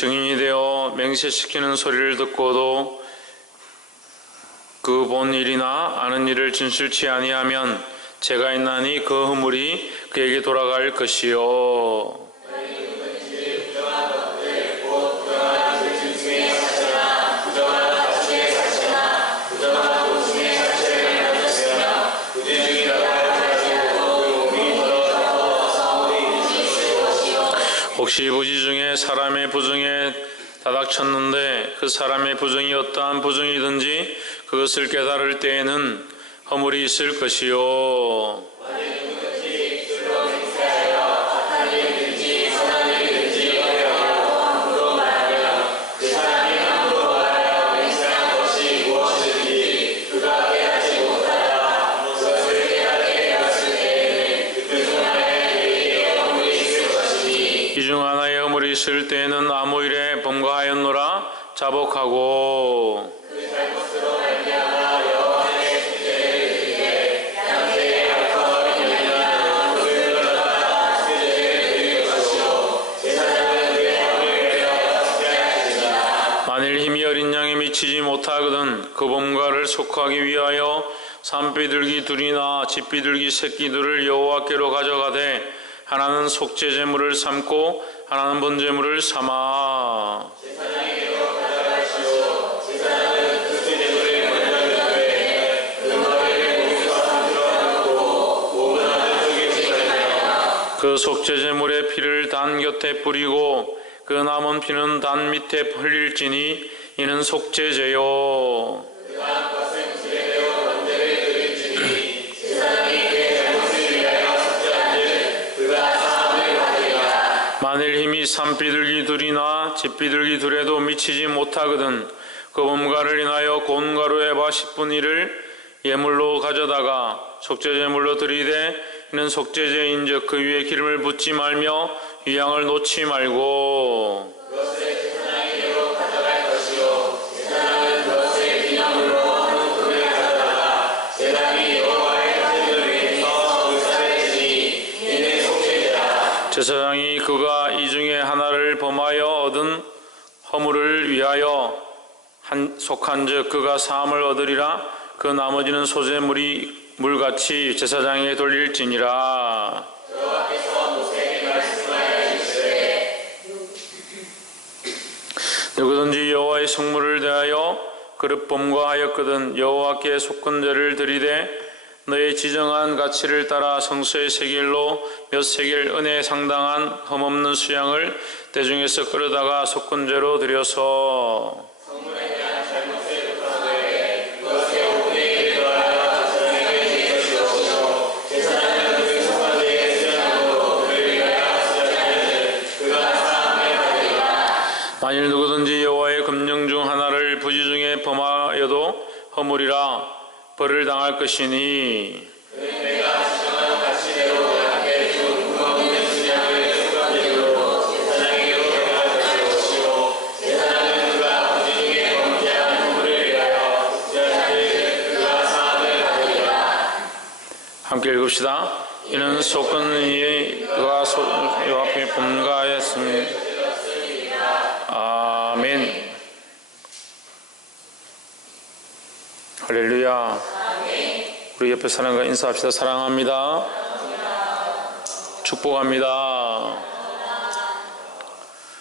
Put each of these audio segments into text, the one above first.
증인이 되어 맹세시키는 소리를 듣고도 그 본 일이나 아는 일을 진실치 아니하면 죄가 있나니 그 허물이 그에게 돌아갈 것이요. 혹시 부지 중에 사람의 부정에 다닥쳤는데 그 사람의 부정이 어떠한 부정이든지 그것을 깨달을 때에는 허물이 있을 것이요. 이 중 하나의 허물이 있을 때에는 아무 일에 범과하였노라 자복하고 만일 힘이 어린 양에 미치지 못하거든 그 범과를 속하기 위하여 산비둘기 둘이나 집비둘기 새끼들을 여호와께로 가져가되 하나는 속죄 제물을 삼고 하나는 번제물을 삼아 제사장에게로 가져가시오. 제사장은 그 제물을 먼저 드리되 그 머리를 목에서 삼키러 놓고 목은 아래쪽에 찢어내며 그 속죄 제물의 피를 단 곁에 뿌리고 그 남은 피는 단 밑에 흘릴지니 이는 속죄제요. 만일 힘이 산비둘기 둘이나 집비둘기 둘에도 미치지 못하거든 그 범과를 인하여 고운 가루에 바 10분의 1을 예물로 가져다가 속죄제물로 드리되 이는 속죄제인즉 그 위에 기름을 붓지 말며 유향을 놓지 말고 그것을 제사장에게로 가져갈 것이요 제사장은 그것을 기념물로 어느 금을 가져다가 제사장이 여호와의 탄식을 위해서 의사를 지니 이는 속죄제라. 제사장이 그가 이 중에 하나를 범하여 얻은 허물을 위하여 속한즉 그가 사함을 얻으리라. 그 나머지는 소제물이 물같이 제사장에게 돌릴지니라. 여호와께서 모세에게 말씀하여 이르시되 누구든지 여호와의 성물을 대하여 그릇 범과하였거든 여호와께 속건제를 드리되 너의 지정한 가치를 따라 성소의 세겔로 몇 세겔 은에 상당한 흠없는 수양을 대중에서 끌어다가 속건제로 드려서 성물에 대한 잘못을 돌아내 그것의 5분의 1을 더하여 제사장에게 드릴 것이요 제사장은 그 속건제의 수양으로 그를 위하여 수양하는 그가 사함을 받으리라. 만일 누구든지 여호와의 금령 중 하나를 부지 중에 범하여도 허물이라 벌을 당할 것이니 내가 지정한 가치대로 함께 준 흠없는 수양을 속건제로 제사장에게로 데려갈 것이요 제사장은 그가 부지 중에 범죄한 허물을 위하여 속죄하되 그가 사함을 받으리라. 함께 읽읍시다. 이는 속건이 그가 요 앞에 범과하였으니 아멘. 할렐루야. 우리 옆에 사람과 인사합시다. 사랑합니다. 축복합니다.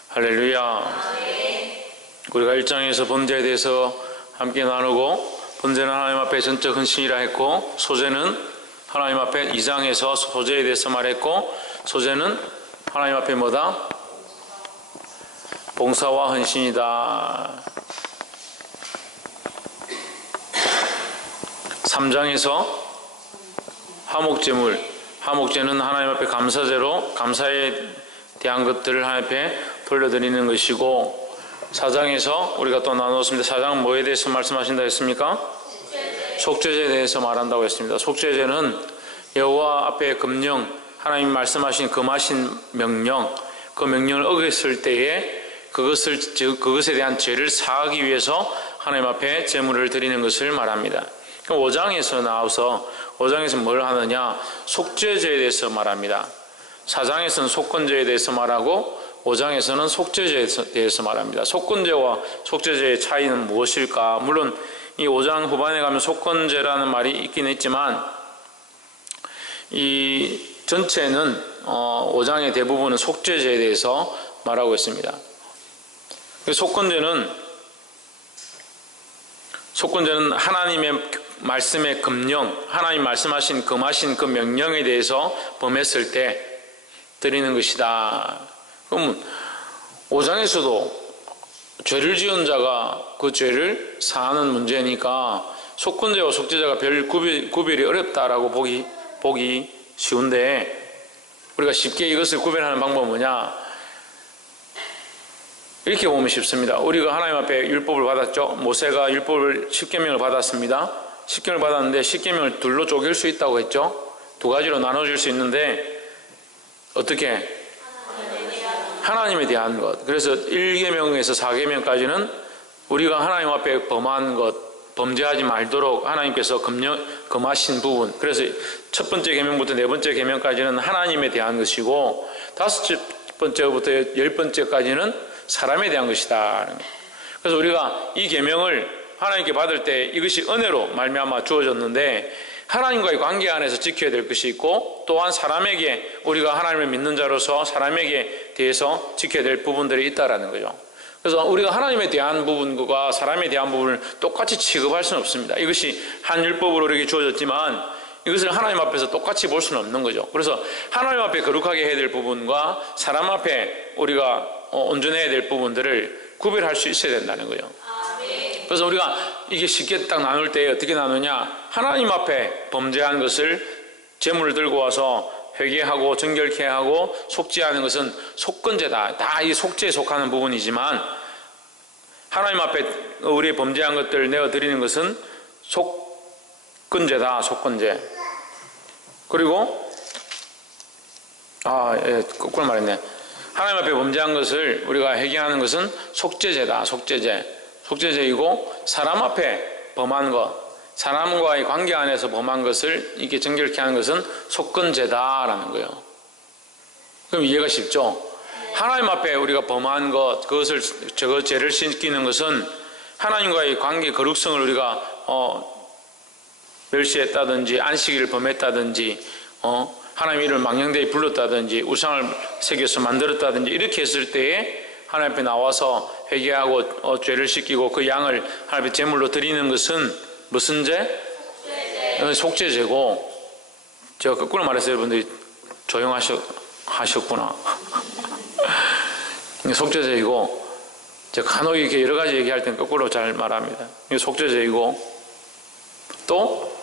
할렐루야. 우리가 1장에서 번제에 대해서 함께 나누고 번제는 하나님 앞에 전적 헌신이라 했고 소제는 하나님 앞에 2장에서 소제에 대해서 말했고 소제는 하나님 앞에 뭐다? 봉사와 헌신이다. 3장에서 화목제물, 화목제는 하나님 앞에 감사제로 감사에 대한 것들을 하나님 앞에 돌려드리는 것이고 4장에서 우리가 또 나누었습니다. 4장은 뭐에 대해서 말씀하신다 했습니까? 속죄제에 대해서 말한다고 했습니다. 속죄제는 여호와 앞에 금령, 하나님 말씀하신 금하신 명령, 그 명령을 어겼을 때에 그것에 대한 죄를 사하기 위해서 하나님 앞에 제물을 드리는 것을 말합니다. 5장에서 나와서 5장에서 뭘 하느냐? 속죄제에 대해서 말합니다. 4장에서는 속건제에 대해서 말하고 5장에서는 속죄제에 대해서 말합니다. 속건제와 속죄제의 차이는 무엇일까? 물론 이 5장 후반에 가면 속건제라는 말이 있긴 했지만 이 전체는 5장의 대부분은 속죄제에 대해서 말하고 있습니다. 속건제는 하나님의 말씀의 금령, 하나님 말씀하신 금하신 그 명령에 대해서 범했을 때 드리는 것이다. 그럼 5장에서도 죄를 지은 자가 그 죄를 사하는 문제니까 속건제와 속죄제가 별 구별이 어렵다라고 보기 쉬운데, 우리가 쉽게 이것을 구별하는 방법은 뭐냐? 이렇게 보면 쉽습니다. 우리가 하나님 앞에 율법을 받았죠. 모세가 율법을 10계명을 받았습니다. 10계명을 받았는데 10계명을 둘로 쪼갤 수 있다고 했죠. 두 가지로 나눠질 수 있는데 어떻게? 하나님에 대한 것. 그래서 1계명에서 4계명까지는 우리가 하나님 앞에 범한 것, 범죄하지 말도록 하나님께서 금하신 부분. 그래서 첫 번째 계명부터 네 번째 계명까지는 하나님에 대한 것이고, 다섯 번째부터 10번째까지는 사람에 대한 것이다. 그래서 우리가 이 계명을 하나님께 받을 때 이것이 은혜로 말미암아 주어졌는데, 하나님과의 관계 안에서 지켜야 될 것이 있고, 또한 사람에게, 우리가 하나님을 믿는 자로서 사람에게 대해서 지켜야 될 부분들이 있다라는 거죠. 그래서 우리가 하나님에 대한 부분과 사람에 대한 부분을 똑같이 취급할 수는 없습니다. 이것이 한 율법으로 이렇게 주어졌지만 이것을 하나님 앞에서 똑같이 볼 수는 없는 거죠. 그래서 하나님 앞에 거룩하게 해야 될 부분과 사람 앞에 우리가 온전해야 될 부분들을 구별할 수 있어야 된다는 거예요. 그래서 우리가 이게 쉽게 딱 나눌 때 어떻게 나누냐? 하나님 앞에 범죄한 것을 제물을 들고 와서 회개하고 정결케 하고 속죄하는 것은 속건제다. 다 이 속죄에 속하는 부분이지만, 하나님 앞에 우리의 범죄한 것들을 내어드리는 것은 속건제다. 속건제. 그리고 거꾸로 말했네. 하나님 앞에 범죄한 것을 우리가 회개하는 것은 속죄제다. 속죄제이고, 사람 앞에 범한 것, 사람과의 관계 안에서 범한 것을 이렇게 정결케 하는 것은 속건제다라는 거예요. 그럼 이해가 쉽죠? 하나님 앞에 우리가 범한 것, 그것을 저 죄를 씻기는 것은 하나님과의 관계 거룩성을 우리가 멸시했다든지 안식일을 범했다든지 하나님 이름을 망령되이 불렀다든지 우상을 새겨서 만들었다든지 이렇게 했을 때에 하나님 앞에 나와서 회개하고 죄를 씻기고 그 양을 하나님 앞에 제물로 드리는 것은 무슨 죄? 속죄제고, 제가 거꾸로 말해서 여러분들이 조용하셨구나. 속죄제이고, 제가 간혹 이렇게 여러 가지 얘기할 때는 거꾸로 잘 말합니다. 이게 속죄제이고, 또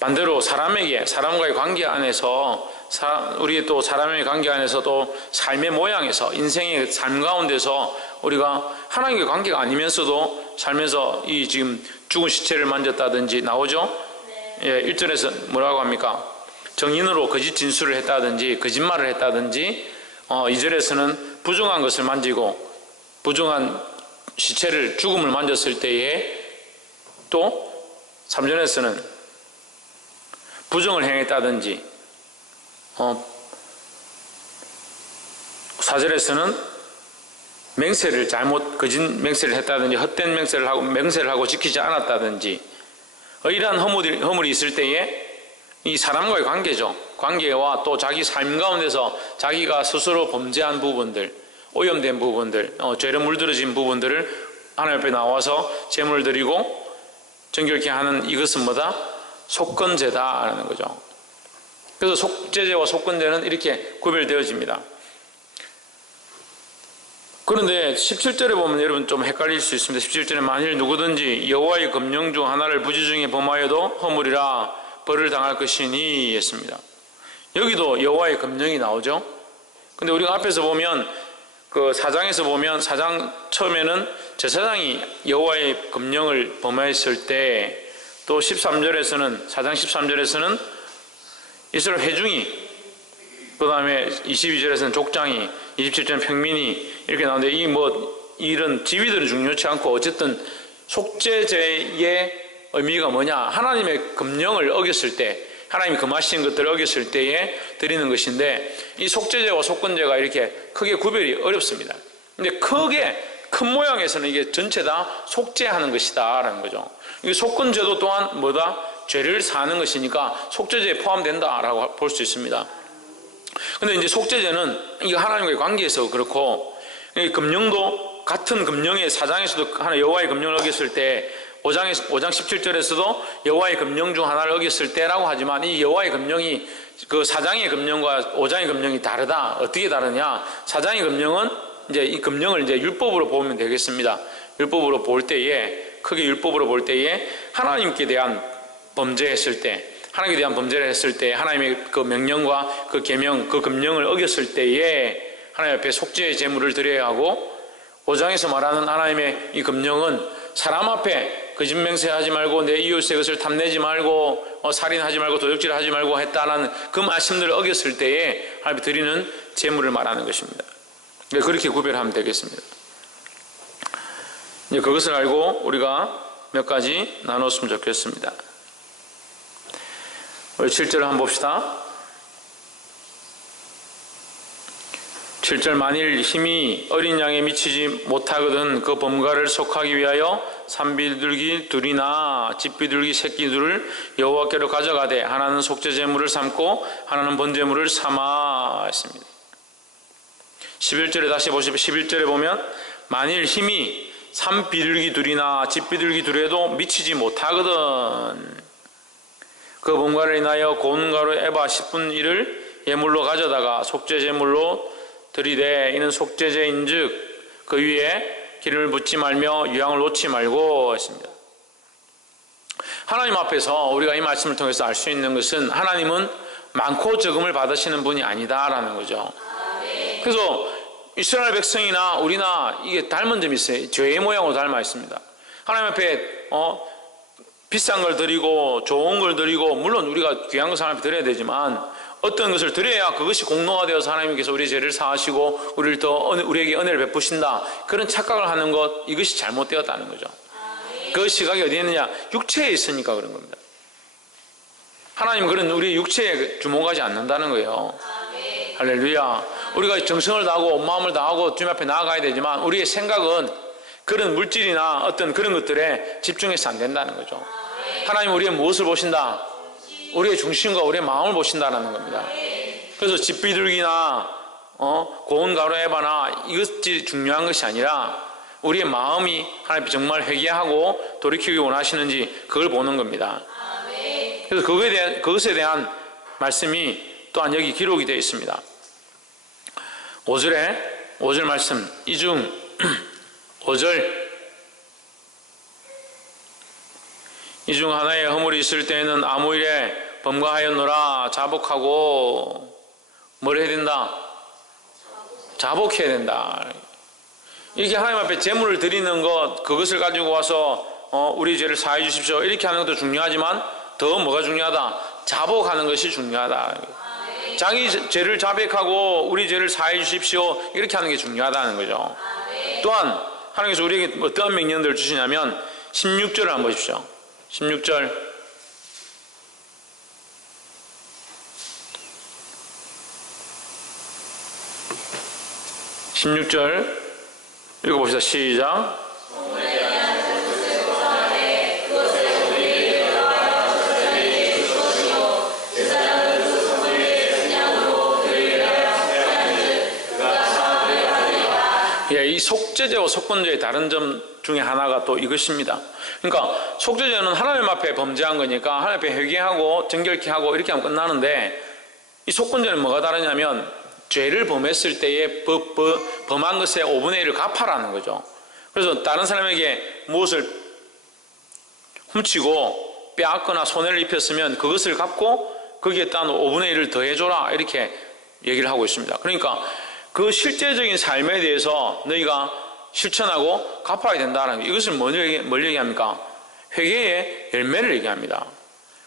반대로 사람과의 관계 안에서 우리 또 사람의 관계 안에서 또 삶의 모양에서 인생의 삶 가운데서 우리가 하나님과의 관계가 아니면서도 살면서 이 지금 죽은 시체를 만졌다든지 나오죠? 예, 1절에서 뭐라고 합니까? 정인으로 거짓 진술을 했다든지 거짓말을 했다든지 2절에서는 부정한 것을 만지고 부정한 시체를 죽음을 만졌을 때에, 또 3절에서는 부정을 행했다든지 4절에서는 거짓 맹세를 했다든지 헛된 맹세를 하고 지키지 않았다든지 이러한 허물이 있을 때에 이 사람과의 관계죠. 관계와 또 자기 삶 가운데서 자기가 스스로 범죄한 부분들, 오염된 부분들, 죄로 물들어진 부분들을 하나님 앞에 나와서 제물을 드리고 정결케 하는 이것은 뭐다? 속건제다라는 거죠. 그래서 속죄제와 속건제는 이렇게 구별되어집니다. 그런데 17절에 보면 여러분 좀 헷갈릴 수 있습니다. 17절에 만일 누구든지 여호와의 금령 중 하나를 부지 중에 범하여도 허물이라 벌을 당할 것이니 했습니다. 여기도 여호와의 금령이 나오죠. 근데 우리가 앞에서 보면 그 4장에서 보면 4장 처음에는 제사장이 여호와의 금령을 범하였을 때, 또 13절에서는 4장 13절에서는 이스라엘 회중이, 그 다음에 22절에서는 족장이, 27절은 평민이 이렇게 나오는데 이런 지위들은 중요치 않고 어쨌든 속죄제의 의미가 뭐냐? 하나님의 금령을 어겼을 때, 하나님이 금하신 것들을 어겼을 때에 드리는 것인데, 이 속죄제와 속건제가 이렇게 크게 구별이 어렵습니다. 근데 큰 모양에서는 이게 전체 다 속죄하는 것이다 라는 거죠. 이 속건제도 또한 뭐다? 죄를 사는 것이니까 속죄제에 포함된다라고 볼 수 있습니다. 근데 이제 속죄제는 이거 하나님과의 관계에서 그렇고, 이 금령도 같은 금령의 4장에서도 하나 여호와의 금령을 어겼을 때 5장 17절에서도 여호와의 금령 중 하나를 어겼을 때라고 하지만, 이 여호와의 금령이 그 4장의 금령과 5장의 금령이 다르다. 어떻게 다르냐? 4장의 금령은 이제 이 금령을 이제 율법으로 보면 되겠습니다. 율법으로 볼 때에, 크게 율법으로 볼 때에 하나님께 대한 범죄했을 때, 하나님께 대한 범죄를 했을 때 하나님의 그 명령과 그 계명, 그 금령을 어겼을 때에 하나님 앞에 속죄의 제물을 드려야 하고, 5장에서 말하는 하나님의 이 금령은 사람 앞에 거짓 맹세하지 말고 내 이웃의 것을 탐내지 말고 살인하지 말고 도둑질하지 말고 했다는 그 말씀들을 어겼을 때에 하나님이 드리는 제물을 말하는 것입니다. 그렇게 구별하면 되겠습니다. 이제 그것을 알고 우리가 몇 가지 나눴으면 좋겠습니다. 우리 7절을 한번 봅시다. 7절 만일 힘이 어린 양에 미치지 못하거든 그 범가를 속하기 위하여 산비둘기 둘이나 집비둘기 새끼 둘을 여호와께로 가져가되 하나는 속죄제물을 삼고 하나는 번제물을 삼아 했습니다. 11절에 다시 보시면 11절에 보면 만일 힘이 산비둘기 둘이나 집비둘기 둘에도 미치지 못하거든 그 범가를 인하여 고운 가루 에바 10분 1을 예물로 가져다가 속죄제물로 드리되 이는 속죄제인즉 그 위에 기름을 붓지 말며 유향을 놓지 말고 했습니다. 하나님 앞에서 우리가 이 말씀을 통해서 알 수 있는 것은 하나님은 많고 적음을 받으시는 분이 아니다라는 거죠. 그래서 이스라엘 백성이나 우리나 이게 닮은 점이 있어요. 죄의 모양으로 닮아 있습니다. 하나님 앞에 비싼 걸 드리고 좋은 걸 드리고, 물론 우리가 귀한 것을 하나님 앞에 드려야 되지만 어떤 것을 드려야 그것이 공로가 되어서 하나님께서 우리의 죄를 사하시고 우리에게 은혜를 베푸신다, 그런 착각을 하는 것, 이것이 잘못되었다는 거죠. 그 시각이 어디에 있느냐? 육체에 있으니까 그런 겁니다. 하나님은 그런 우리 육체에 주목하지 않는다는 거예요. 할렐루야. 우리가 정성을 다하고 온 마음을 다하고 주님 앞에 나아가야 되지만 우리의 생각은 그런 물질이나 어떤 그런 것들에 집중해서 안 된다는 거죠. 하나님은 우리의 무엇을 보신다? 우리의 중심과 우리의 마음을 보신다는 겁니다. 그래서 집비둘기나 고운 가루 에바나 이것이 중요한 것이 아니라 우리의 마음이 하나님 정말 회개하고 돌이키기 원하시는지 그걸 보는 겁니다. 그래서 그것에 대한 말씀이 또한 여기 기록이 되어 있습니다. 5절 말씀, 이중 5절, 이 중 하나의 허물이 있을 때에는 아무 일에 범가하였노라. 자복하고 뭘 해야 된다? 자복해야 된다. 이렇게 하나님 앞에 제물을 드리는 것, 그것을 가지고 와서 우리 죄를 사해 주십시오 이렇게 하는 것도 중요하지만 더 뭐가 중요하다? 자복하는 것이 중요하다. 자기 죄를 자백하고 우리 죄를 사해 주십시오 이렇게 하는 게 중요하다는 거죠. 또한 하나님께서 우리에게 어떠한 명령들을 주시냐면 16절을 한번 보십시오. 16절, 읽어봅시다. 시작. 이 속죄제와 속건제의 다른 점 중에 하나가 또 이것입니다. 그러니까 속죄제는 하나님 앞에 범죄한 거니까 하나님 앞에 회개하고 정결케 하고 이렇게 하면 끝나는데, 이 속건제는 뭐가 다르냐면 죄를 범했을 때에 범한 것의 5분의 1을 갚아라는 거죠. 그래서 다른 사람에게 무엇을 훔치고 빼앗거나 손해를 입혔으면 그것을 갚고 거기에 따른 5분의 1을 더해줘라 이렇게 얘기를 하고 있습니다. 그러니까 그 실제적인 삶에 대해서 너희가 실천하고 갚아야 된다는 것. 이것을 뭘 얘기합니까? 회개의 열매를 얘기합니다.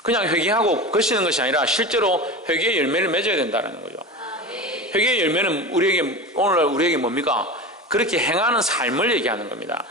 그냥 회개하고 거시는 것이 아니라 실제로 회개의 열매를 맺어야 된다는 거죠. 회개의 열매는 오늘날 우리에게 뭡니까? 그렇게 행하는 삶을 얘기하는 겁니다.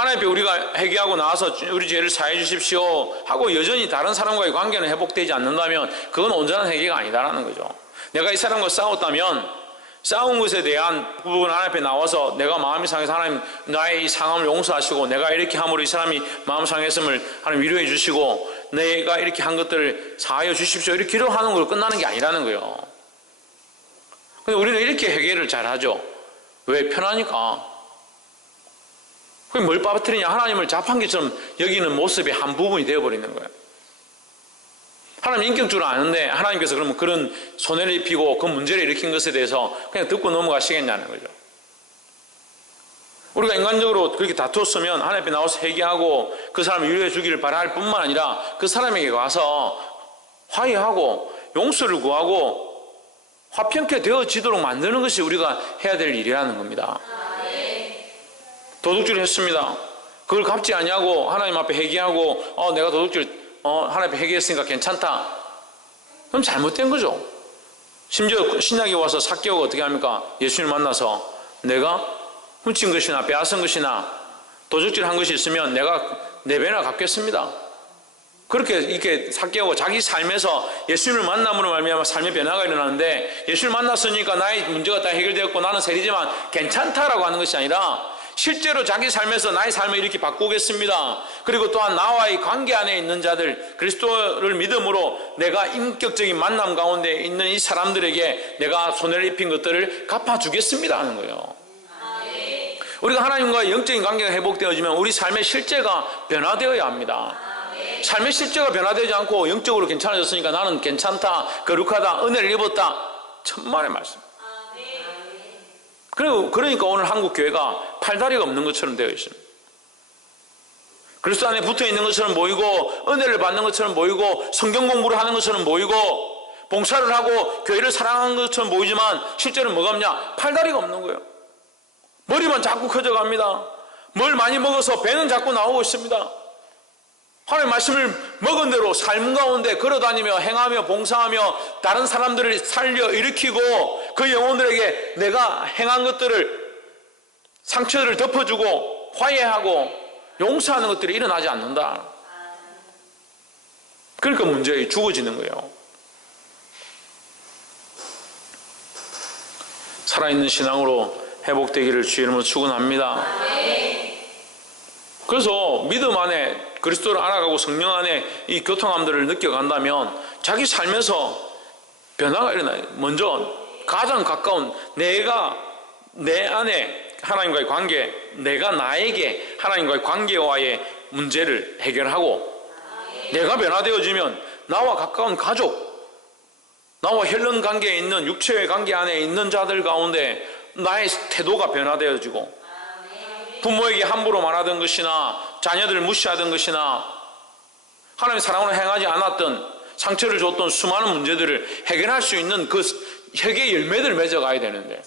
하나님 앞에 우리가 회개하고 나와서 우리 죄를 사해 주십시오 하고 여전히 다른 사람과의 관계는 회복되지 않는다면 그건 온전한 회개가 아니다라는 거죠. 내가 이 사람과 싸웠다면 싸운 것에 대한 부분 하나님 앞에 나와서 내가 마음이 상해서 하나님 나의 이 상함을 용서하시고 내가 이렇게 함으로 이 사람이 마음 상했음을 하나님 위로해 주시고 내가 이렇게 한 것들을 사하여 주십시오 이렇게 기도하는 걸로 끝나는 게 아니라는 거예요. 근데 우리는 이렇게 회개를 잘하죠. 왜? 편하니까. 그게 뭘 빠뜨리냐? 하나님을 자판기처럼 여기는 모습의 한 부분이 되어버리는 거예요. 하나님 인격적으로 아는데 하나님께서 그러면 그런 손해를 입히고 그 문제를 일으킨 것에 대해서 그냥 듣고 넘어가시겠냐는 거죠. 우리가 인간적으로 그렇게 다투었으면 하나님 앞에 나와서 회개하고 그 사람을 위로해 주기를 바랄 뿐만 아니라 그 사람에게 와서 화해하고 용서를 구하고 화평케 되어지도록 만드는 것이 우리가 해야 될 일이라는 겁니다. 도둑질을 했습니다. 그걸 갚지 아니하고 하나님 앞에 회개하고 내가 도둑질 하나님 앞에 회개했으니까 괜찮다. 그럼 잘못된 거죠. 심지어 신약에 와서 삭개오가 어떻게 합니까? 예수님을 만나서 내가 훔친 것이나 빼앗은 것이나 도둑질한 것이 있으면 내가 4배나 갚겠습니다. 그렇게 이렇게 삭개오가 자기 삶에서 예수님을 만남으로 말미암아 삶의 변화가 일어나는데 예수님을 만났으니까 나의 문제가 다 해결되었고 나는 세리지만 괜찮다라고 하는 것이 아니라 실제로 자기 삶에서 나의 삶을 이렇게 바꾸겠습니다. 그리고 또한 나와의 관계 안에 있는 자들, 그리스도를 믿음으로 내가 인격적인 만남 가운데 있는 이 사람들에게 내가 손해를 입힌 것들을 갚아주겠습니다 하는 거예요. 우리가 하나님과의 영적인 관계가 회복되어지면 우리 삶의 실제가 변화되어야 합니다. 삶의 실제가 변화되지 않고 영적으로 괜찮아졌으니까 나는 괜찮다, 거룩하다, 은혜를 입었다. 천만의 말씀. 그러니까 오늘 한국 교회가 팔다리가 없는 것처럼 되어 있습니다. 그리스도 안에 붙어 있는 것처럼 보이고 은혜를 받는 것처럼 보이고 성경 공부를 하는 것처럼 보이고 봉사를 하고 교회를 사랑하는 것처럼 보이지만 실제로 뭐가 없냐? 팔다리가 없는 거예요. 머리만 자꾸 커져갑니다. 뭘 많이 먹어서 배는 자꾸 나오고 있습니다. 하나님의 말씀을 먹은 대로 삶 가운데 걸어다니며 행하며 봉사하며 다른 사람들을 살려 일으키고 그 영혼들에게 내가 행한 것들을 상처를 덮어주고 화해하고 용서하는 것들이 일어나지 않는다. 그러니까 문제가 죽어지는 거예요. 살아있는 신앙으로 회복되기를 주의 이름으로 축원합니다. 그래서 믿음 안에 그리스도를 알아가고 성령 안에 이 교통함들을 느껴간다면 자기 삶에서 변화가 일어나요. 먼저 가장 가까운 내가 내 안에 하나님과의 관계, 내가 나에게 하나님과의 관계와의 문제를 해결하고 내가 변화되어지면 나와 가까운 가족, 나와 혈연 관계에 있는 육체의 관계 안에 있는 자들 가운데 나의 태도가 변화되어지고 부모에게 함부로 말하던 것이나 자녀들을 무시하던 것이나 하나님의 사랑으로 행하지 않았던 상처를 줬던 수많은 문제들을 해결할 수 있는 그 회개의 열매들을 맺어가야 되는데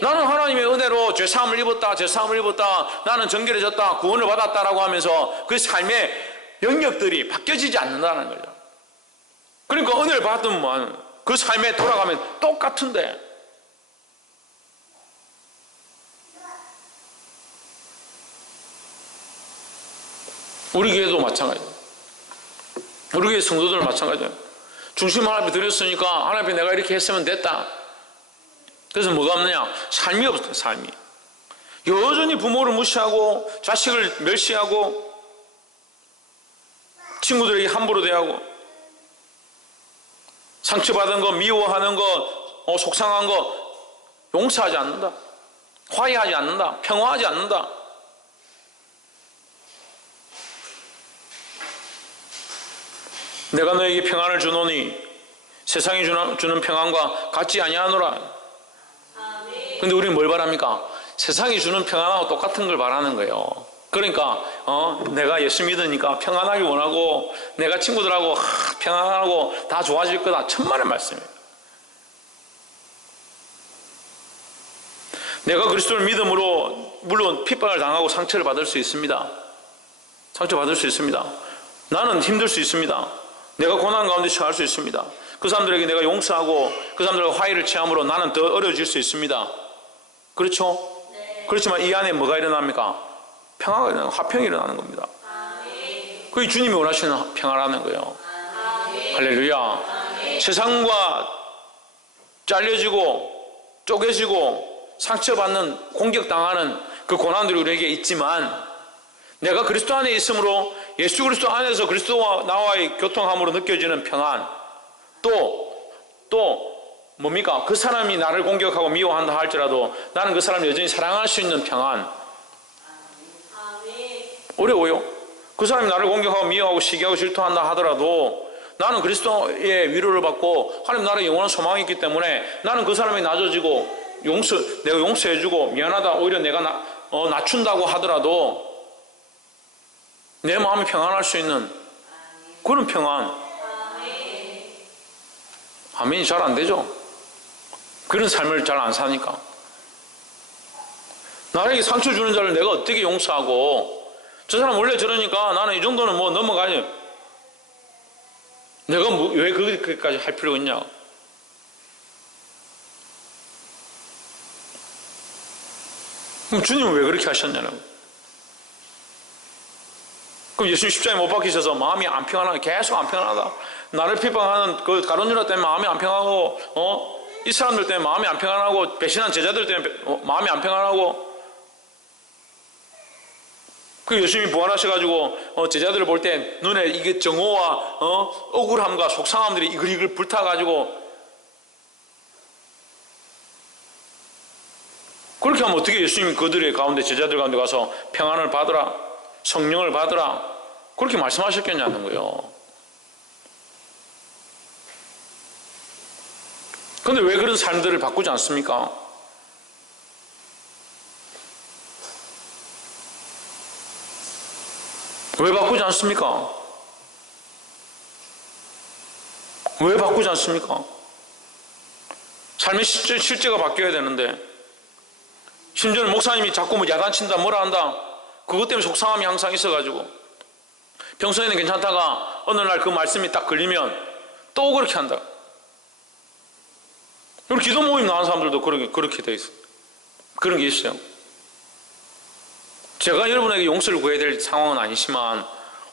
나는 하나님의 은혜로 죄사함을 입었다, 죄사함을 입었다, 나는 정결해졌다, 구원을 받았다라고 하면서 그 삶의 영역들이 바뀌어지지 않는다는 거죠. 그러니까 은혜를 받으면 그 삶에 돌아가면 똑같은데 우리 교회도 마찬가지예요. 우리 교회 성도들은 마찬가지예요. 중심 하나님 드렸으니까 하나님 내가 이렇게 했으면 됐다. 그래서 뭐가 없느냐? 삶이 없어요. 삶이. 여전히 부모를 무시하고 자식을 멸시하고 친구들에게 함부로 대하고 상처받은 거, 미워하는 거, 속상한 거 용서하지 않는다. 화해하지 않는다. 평화하지 않는다. 내가 너에게 평안을 주노니 세상이 주는 평안과 같지 아니하노라. 근데 우리는 뭘 바랍니까? 세상이 주는 평안하고 똑같은 걸 바라는 거예요. 그러니까 내가 예수 믿으니까 평안하기 원하고 내가 친구들하고 평안하고 다 좋아질 거다. 천만의 말씀이에요. 내가 그리스도를 믿음으로 물론 핍박을 당하고 상처를 받을 수 있습니다. 상처받을 수 있습니다. 나는 힘들 수 있습니다. 내가 고난 가운데 처할 수 있습니다. 그 사람들에게 내가 용서하고 그 사람들과 화해를 취함으로 나는 더 어려워질 수 있습니다. 그렇죠? 네. 그렇지만 이 안에 뭐가 일어납니까? 평화가 일어나고 화평이 일어나는 겁니다. 그게 주님이 원하시는 평화라는 거예요. 할렐루야. 세상과 잘려지고 쪼개지고 상처받는 공격당하는 그 고난들이 우리에게 있지만 내가 그리스도 안에 있으므로 예수 그리스도 안에서 그리스도와 나와의 교통함으로 느껴지는 평안, 또 뭡니까? 그 사람이 나를 공격하고 미워한다 할지라도 나는 그 사람을 여전히 사랑할 수 있는 평안. 어려워요. 그 사람이 나를 공격하고 미워하고 시기하고 질투한다 하더라도 나는 그리스도의 위로를 받고 하나님 나라의 영원한 소망이 있기 때문에 나는 그 사람이 낮아지고 내가 용서해주고 미안하다 오히려 내가 낮춘다고 하더라도 내 마음이 평안할 수 있는 그런 평안. 아멘이 잘 안 되죠. 그런 삶을 잘 안 사니까. 나에게 상처 주는 자를 내가 어떻게 용서하고 저 사람 원래 저러니까 나는 이 정도는 뭐 넘어가지. 내가 왜 그렇게까지 할 필요가 있냐. 그럼 주님은 왜 그렇게 하셨냐고. 그럼 예수님 십자가에 못 박히셔서 마음이 안 평안하다, 계속 안 평안하다. 나를 핍박하는 그 가룟 유다 때문에 마음이 안 평안하고, 이 사람들 때문에 마음이 안 평안하고, 배신한 제자들 때문에 마음이 안 평안하고. 그 예수님이 부활하셔가지고 제자들을 볼 때 눈에 이게 정오와 억울함과 속상함들이 이글이글 불타가지고 그렇게 하면 어떻게 예수님이 그들의 가운데 제자들 가운데 가서 평안을 받으라, 성령을 받으라 그렇게 말씀하셨겠냐는 거예요. 그런데 왜 그런 삶들을 바꾸지 않습니까? 왜 바꾸지 않습니까? 왜 바꾸지 않습니까? 삶의 실제가 바뀌어야 되는데 심지어는 목사님이 자꾸 뭐 야단친다 뭐라 한다 그것 때문에 속상함이 항상 있어가지고 평소에는 괜찮다가 어느 날 그 말씀이 딱 걸리면 또 그렇게 한다. 우리 기도 모임 나온 사람들도 그렇게 돼 있어요. 그런 게 있어요. 제가 여러분에게 용서를 구해야 될 상황은 아니지만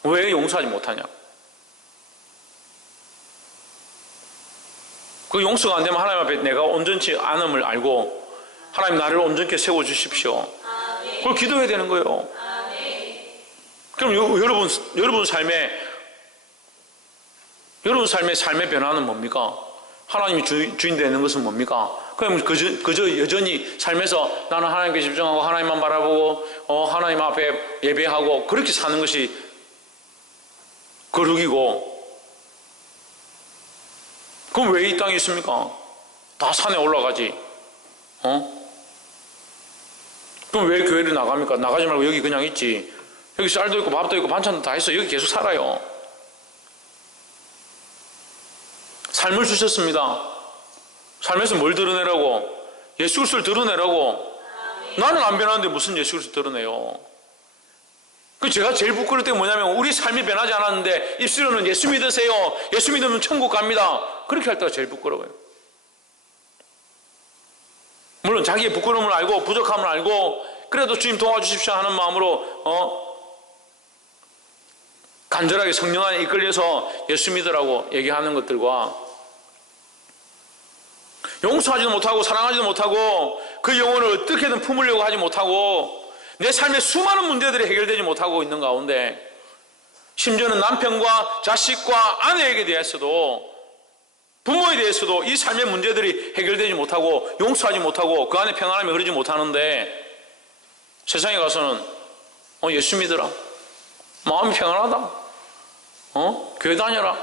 왜 용서하지 못하냐? 그 용서가 안 되면 하나님 앞에 내가 온전치 않음을 알고 하나님 나를 온전케 세워주십시오. 그걸 기도해야 되는 거예요. 그럼 여러분 삶의 변화는 뭡니까? 하나님이 주인 되는 것은 뭡니까? 그럼 그저 여전히 삶에서 나는 하나님께 집중하고 하나님만 바라보고 하나님 앞에 예배하고 그렇게 사는 것이 거룩이고 그럼 왜 이 땅에 있습니까? 다 산에 올라가지. 그럼 왜 교회를 나갑니까? 나가지 말고 여기 그냥 있지. 여기 쌀도 있고 밥도 있고 반찬도 다 있어. 여기 계속 살아요. 삶을 주셨습니다. 삶에서 뭘 드러내라고? 예수 그리스도를 드러내라고. 나는 안 변하는데 무슨 예수 그리스도를 드러내요? 제가 제일 부끄러울 때 뭐냐면 우리 삶이 변하지 않았는데 입술로는 예수 믿으세요. 예수 믿으면 천국 갑니다. 그렇게 할 때가 제일 부끄러워요. 물론 자기의 부끄러움을 알고 부족함을 알고 그래도 주님 도와주십시오 하는 마음으로 간절하게 성령 안에 이끌려서 예수 믿으라고 얘기하는 것들과 용서하지도 못하고 사랑하지도 못하고 그 영혼을 어떻게든 품으려고 하지 못하고 내 삶의 수많은 문제들이 해결되지 못하고 있는 가운데 심지어는 남편과 자식과 아내에게 대해서도 부모에 대해서도 이 삶의 문제들이 해결되지 못하고 용서하지 못하고 그 안에 평안함이 흐르지 못하는데 세상에 가서는 예수 믿으라 마음이 평안하다 교회 다녀라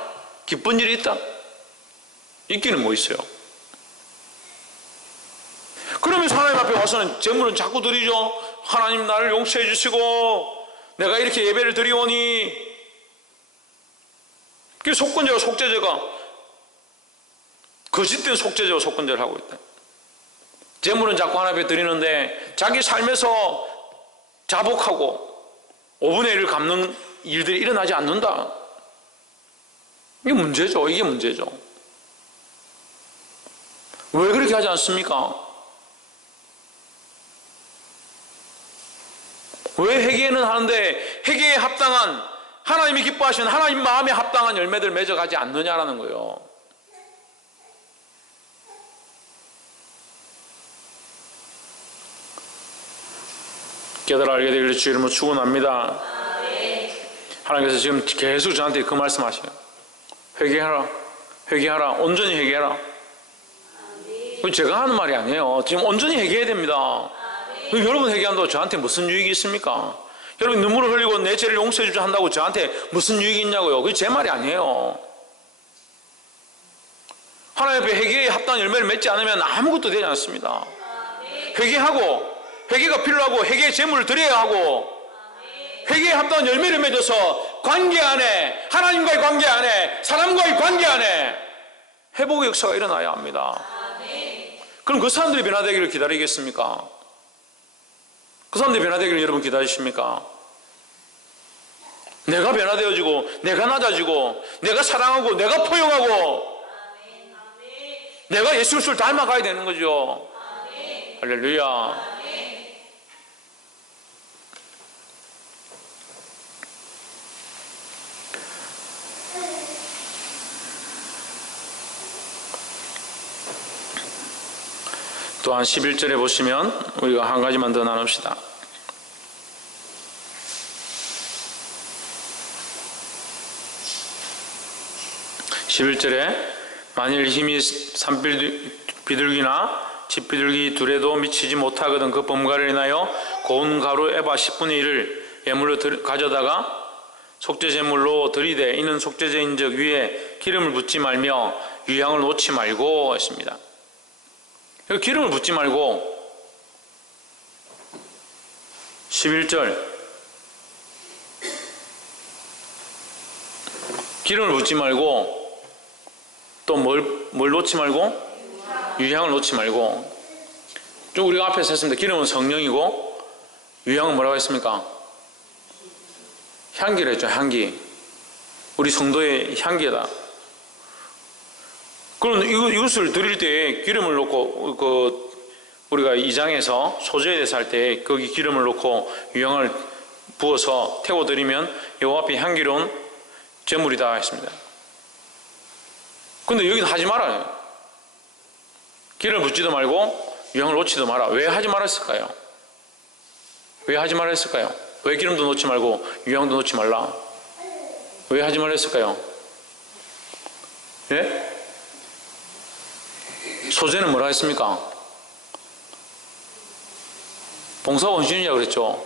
기쁜 일이 있다 있기는 뭐 있어요. 그러면서 하나님 앞에 와서는 재물은 자꾸 드리죠. 하나님 나를 용서해 주시고 내가 이렇게 예배를 드리오니 그 속건제와 속죄제가 거짓된 속죄제와 속건제를 하고 있다. 재물은 자꾸 하나님 앞에 드리는데 자기 삶에서 자복하고 5분의 1을 갚는 일들이 일어나지 않는다. 이게 문제죠. 이게 문제죠. 왜 그렇게 하지 않습니까? 왜 회개는 하는데 회개에 합당한, 하나님이 기뻐하시는 하나님 마음에 합당한 열매들 맺어가지 않느냐라는 거예요. 깨달아 알게 되기를 주 이름으로 축원합니다. 하나님께서 지금 계속 저한테 그 말씀하셔요. 회개하라, 회개하라, 온전히 회개하라. 제가 하는 말이 아니에요. 지금 온전히 회개해야 됩니다. 여러분 회개한다고 저한테 무슨 유익이 있습니까? 여러분 눈물을 흘리고 내 죄를 용서해 주자 한다고 저한테 무슨 유익이 있냐고요. 그게 제 말이 아니에요. 하나님 앞에 회개에 합당한 열매를 맺지 않으면 아무것도 되지 않습니다. 회개하고, 회개가 필요하고 회개의 제물을 드려야 하고, 회개에 합당한 열매를 맺어서 관계 안에, 하나님과의 관계 안에, 사람과의 관계 안에 회복의 역사가 일어나야 합니다. 그럼 그 사람들이 변화되기를 기다리겠습니까? 그 사람들이 변화되기를 여러분 기다리십니까? 내가 변화되어지고, 내가 낮아지고, 내가 사랑하고, 내가 포용하고, 내가 예수 그리스도를 닮아가야 되는 거죠. 할렐루야. 또한 11절에 보시면 우리가 한 가지만 더 나눕시다. 11절에 만일 힘이 산비둘기나 집비둘기 둘에도 미치지 못하거든 그 범과를 인하여 고운 가루 에바 10분의 1을 예물로 가져다가 속죄제물로 드리되 이는 속죄제인즉 위에 기름을 붓지 말며 유향을 놓지 말고 했습니다. 기름을 붓지 말고 11절 기름을 붓지 말고 또 뭘 놓지 말고? 유향을 놓지 말고. 좀 우리가 앞에서 했습니다. 기름은 성령이고 유향은 뭐라고 했습니까? 향기를 했죠. 향기. 우리 성도의 향기다. 그럼 이것을 드릴 때 기름을 놓고 우리가 2장에서 소재에 대해서 할 때 거기 기름을 놓고 유향을 부어서 태워 드리면 여호와 앞에 향기로운 제물이다 했습니다. 근데 여기는 하지 말아요. 기름을 붓지도 말고 유향을 놓지도 마라. 왜 하지 말았을까요? 왜 하지 말았을까요? 왜 기름도 놓지 말고 유향도 놓지 말라? 왜 하지 말았을까요? 예? 소재는 뭐라 했습니까? 봉사와 헌신이라고 그랬죠.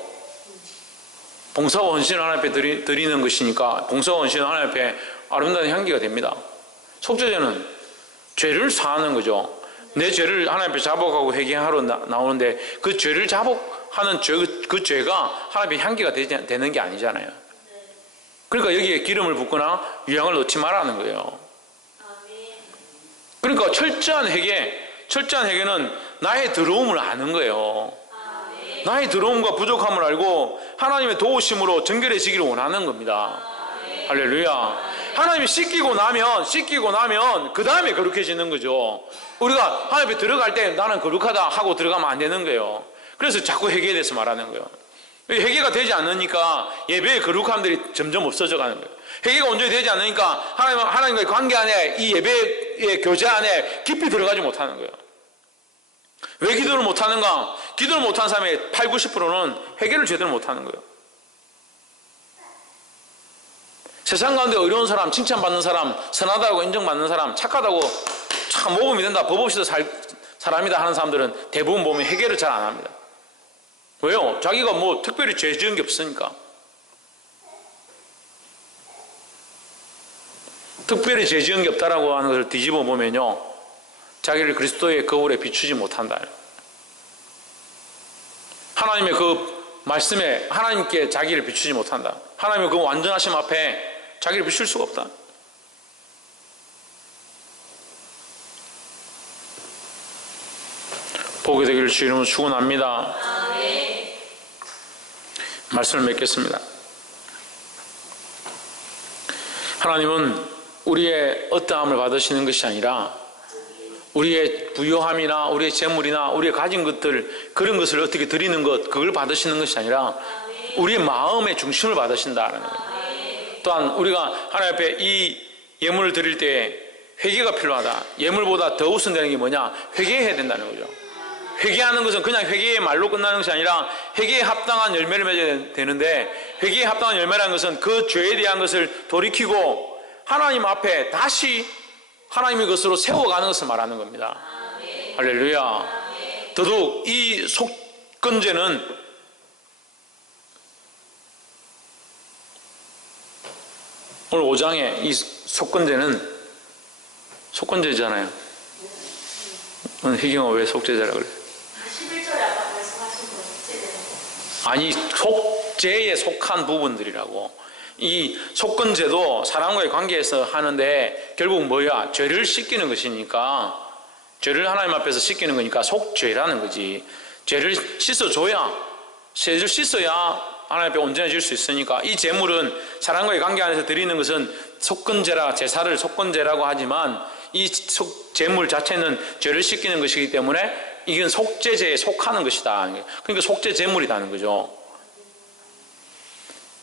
봉사와 헌신을 하나님 앞에 드리는 것이니까 봉사와 헌신은 하나님 앞에 아름다운 향기가 됩니다. 속죄제는 죄를 사하는 거죠. 내 죄를 하나님 앞에 자복하고 회개하러 나오는데 그 죄를 자복하는 그 죄가 하나님 앞에 향기가 되는 게 아니잖아요. 그러니까 여기에 기름을 붓거나 유향을 넣지 말라는 거예요. 그러니까 철저한 회개는 나의 더러움을 아는 거예요. 나의 더러움과 부족함을 알고 하나님의 도우심으로 정결해지기를 원하는 겁니다. 할렐루야. 하나님이 씻기고 나면 그 다음에 거룩해지는 거죠. 우리가 하나님 앞에 들어갈 때 나는 거룩하다 하고 들어가면 안 되는 거예요. 그래서 자꾸 회개에 대해서 말하는 거예요. 회개가 되지 않으니까 예배의 거룩함들이 점점 없어져 가는 거예요. 회개가 온전히 되지 않으니까 하나님과의 관계 안에 이 예배의 교제 안에 깊이 들어가지 못하는 거예요. 왜 기도를 못하는가? 기도를 못하는 사람의 80~90%는 회개를 제대로 못하는 거예요. 세상 가운데 어려운 사람, 칭찬받는 사람, 선하다고 인정받는 사람, 착하다고 참 모범이 된다, 법 없이도 사람이다 하는 사람들은 대부분 보면 회개를 잘 안 합니다. 왜요? 자기가 뭐 특별히 죄 지은 게 없으니까. 특별히 죄 지은 게 없다라고 하는 것을 뒤집어 보면요, 자기를 그리스도의 거울에 비추지 못한다. 하나님의 그 말씀에 하나님께 자기를 비추지 못한다. 하나님의 그 완전하심 앞에 자기를 비출 수가 없다. 보게 되기를 주 이름으로 축원합니다. 말씀을 맺겠습니다. 하나님은 우리의 어떠함을 받으시는 것이 아니라 우리의 부요함이나 우리의 재물이나 우리의 가진 것들, 그런 것을 어떻게 드리는 것, 그걸 받으시는 것이 아니라 우리의 마음의 중심을 받으신다는 거예요. 또한 우리가 하나님 앞에 이 예물을 드릴 때 회개가 필요하다. 예물보다 더 우선되는 게 뭐냐? 회개해야 된다는 거죠. 회개하는 것은 그냥 회개의 말로 끝나는 것이 아니라 회개에 합당한 열매를 맺어야 되는데, 회개에 합당한 열매라는 것은 그 죄에 대한 것을 돌이키고 하나님 앞에 다시 하나님의 것으로 세워가는 것을 말하는 겁니다. 할렐루야. 더더욱 이 속건제는 오늘 5장에 이 속건제잖아요. 오늘 희경아 왜 속죄제라 그래? 11절에 아까 말씀하신 거 속죄제라고. 아니, 속죄에 속한 부분들이라고. 이 속건제도 사람과의 관계에서 하는데 결국 뭐야? 죄를 씻기는 것이니까, 죄를 하나님 앞에서 씻기는 거니까 속죄라는 거지. 죄를 씻어줘야, 죄를 씻어야 하나님 앞에 온전해질 수 있으니까, 이 제물은 사람과의 관계 안에서 드리는 것은 속건제라, 제사를 속건제라고 하지만 이 제물 자체는 죄를 씻기는 것이기 때문에 이건 속죄제에 속하는 것이다. 그러니까 속죄 제물이라는 거죠.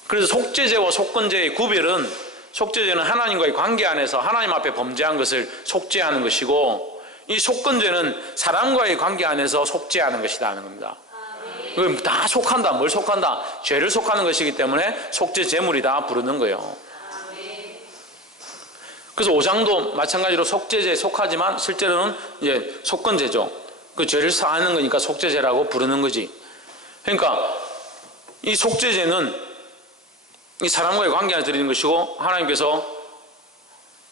그래서 속죄제와 속건제의 구별은, 속죄제는 하나님과의 관계 안에서 하나님 앞에 범죄한 것을 속죄하는 것이고, 이 속건제는 사람과의 관계 안에서 속죄하는 것이다 하는 겁니다. 그럼 다 속한다. 뭘 속한다? 죄를 속하는 것이기 때문에 속죄 제물이다 부르는 거예요. 그래서 5장도 마찬가지로 속죄제에 속하지만 실제로는 이제 속건제죠. 그 죄를 사하는 거니까 속죄제라고 부르는 거지. 그러니까 이 속죄제는 이 사람과의 관계 안에 드리는 것이고, 하나님께서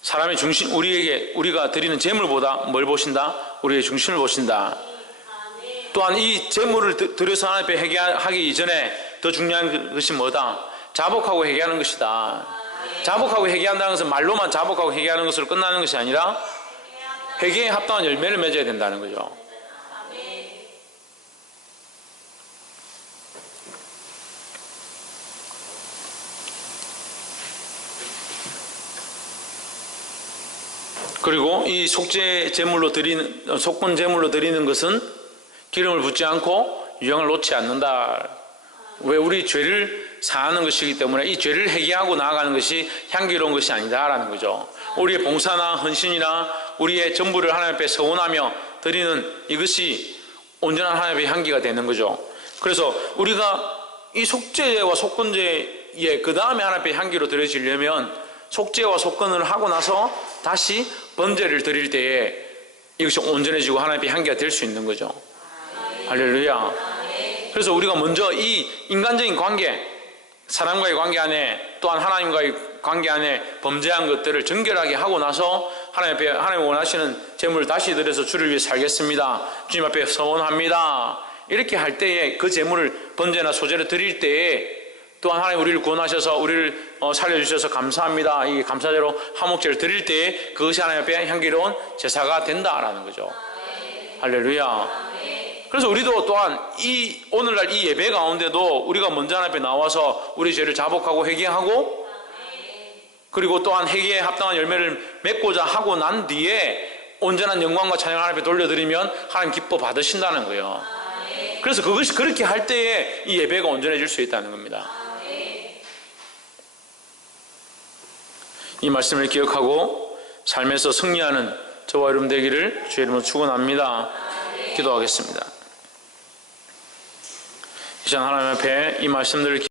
사람의 중심, 우리가 드리는 제물보다 뭘 보신다? 우리의 중심을 보신다. 또한 이 제물을 드려서 하나님 앞에 회개하기 이전에 더 중요한 것이 뭐다? 자복하고 회개하는 것이다. 자복하고 회개한다는 것은 말로만 자복하고 회개하는 것으로 끝나는 것이 아니라 회개에 합당한 열매를 맺어야 된다는 거죠. 그리고 이 속죄 제물로 드리는, 속건 제물로 드리는 것은 기름을 붓지 않고 유향을 놓지 않는다. 왜? 우리 죄를 사하는 것이기 때문에 이 죄를 회개하고 나아가는 것이 향기로운 것이 아니다라는 거죠. 우리의 봉사나 헌신이나 우리의 전부를 하나님 앞에 서원하며 드리는 이것이 온전한 하나님의 향기가 되는 거죠. 그래서 우리가 이 속죄와 속건제에 그 다음에 하나님 앞에 향기로 드려지려면 속죄와 속건을 하고 나서 다시 번제를 드릴 때에 이것이 온전해지고 하나님의 향기가 될 수 있는 거죠. 할렐루야. 그래서 우리가 먼저 이 인간적인 관계, 사람과의 관계 안에, 또한 하나님과의 관계 안에 범죄한 것들을 정결하게 하고 나서 하나님 앞에, 하나님 원하시는 제물을 다시 드려서 주를 위해 살겠습니다, 주님 앞에 서원합니다, 이렇게 할 때에 그 제물을 번제나 소제를 드릴 때에 또한 하나님 우리를 구원하셔서 우리를 살려주셔서 감사합니다, 이 감사제로 화목제를 드릴 때에 그것이 하나님 앞에 향기로운 제사가 된다라는 거죠. 할렐루야. 그래서 우리도 또한 오늘날 이 예배 가운데도 우리가 먼저 하나님 앞에 나와서 우리 죄를 자복하고 회개하고, 그리고 또한 회개에 합당한 열매를 맺고자 하고 난 뒤에 온전한 영광과 찬양을 하나님 앞에 돌려드리면 하나님 기뻐 받으신다는 거예요. 그래서 그것이 그렇게 할 때에 이 예배가 온전해질 수 있다는 겁니다. 이 말씀을 기억하고 삶에서 승리하는 저와 여러분 되기를 주의 이름으로 축원합니다. 기도하겠습니다. 이 시간 하나님 앞에 이 말씀들을